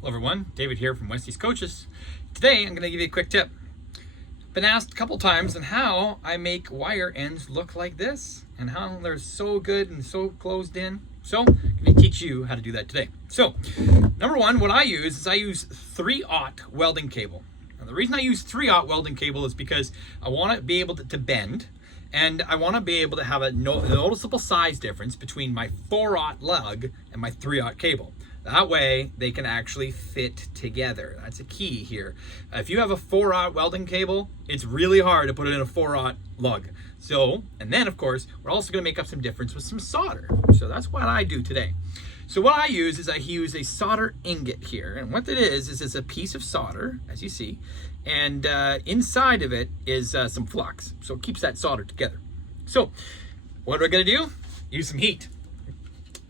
Hello everyone, David here from West East Coaches. Today I'm going to give you a quick tip. Been asked a couple times on how I make wire ends look like this and how they're so good and so closed in. So I'm going to teach you how to do that today. So number one, what I use is 3/0 welding cable. Now, the reason I use 3/0 welding cable is because I want to be able to bend, and I want to be able to have a noticeable size difference between my 4/0 lug and my 3/0 cable. That way they can actually fit together. That's a key here. If you have a 4/0 welding cable, it's really hard to put it in a 4/0 lug. So, and then of course, we're also gonna make up some difference with some solder. So that's what I do today. So what I use is I use a solder ingot here. And what it is it's a piece of solder, as you see, and inside of it is some flux. So it keeps that solder together. So what we're gonna do, use some heat.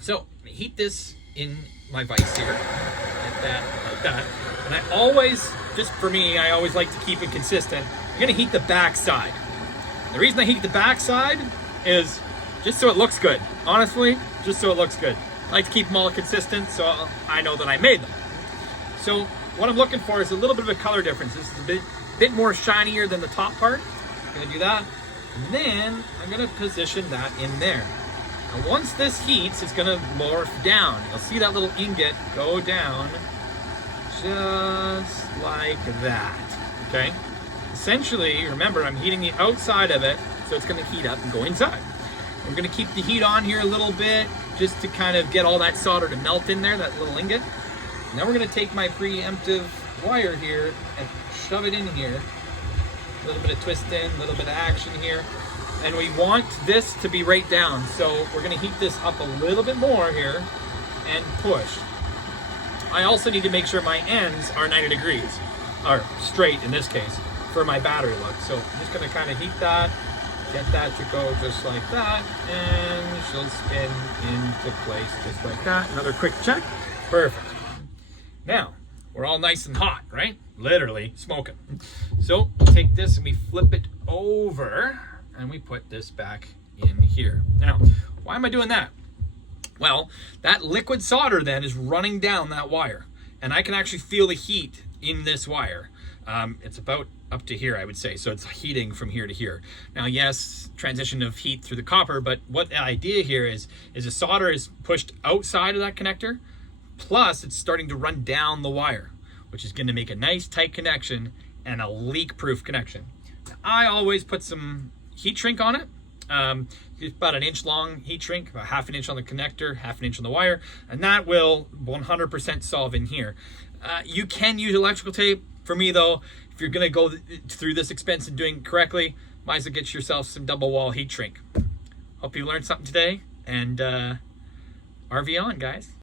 So heat this in my vise here, like that. And I always, just for me, I always like to keep it consistent. I'm gonna heat the back side. The reason I heat the back side is just so it looks good. Honestly, just so it looks good. I like to keep them all consistent so I know that I made them. So what I'm looking for is a little bit of a color difference. This is a bit more shinier than the top part. I'm gonna do that. And then I'm gonna position that in there. And once this heats, it's gonna morph down. You'll see that little ingot go down just like that, okay? Essentially, remember, I'm heating the outside of it, so it's gonna heat up and go inside. I'm gonna keep the heat on here a little bit, just to kind of get all that solder to melt in there, that little ingot. Now we're gonna take my preemptive wire here and shove it in here. A little bit of twisting, a little bit of action here. And we want this to be right down. So we're gonna heat this up a little bit more here and push. I also need to make sure my ends are 90 degrees, or straight in this case, for my battery look. So I'm just gonna kind of heat that, get that to go just like that, and she'll spin into place just like that. Another quick check, perfect. Now, we're all nice and hot, right? Literally smoking. So take this and we flip it over, and we put this back in here. Now, why am I doing that? Well, that liquid solder then is running down that wire, and I can actually feel the heat in this wire. It's about up to here, I would say, so it's heating from here to here. Now, yes, transition of heat through the copper, but what the idea here is the solder is pushed outside of that connector, plus it's starting to run down the wire, which is gonna make a nice tight connection and a leak-proof connection. I always put some heat shrink on it. It's about an inch long heat shrink, about half an inch on the connector, half an inch on the wire, and that will 100% solve in here. You can use electrical tape. For me though, if you're gonna go through this expense and doing it correctly, might as well get yourself some double wall heat shrink. Hope you learned something today, and RV on, guys.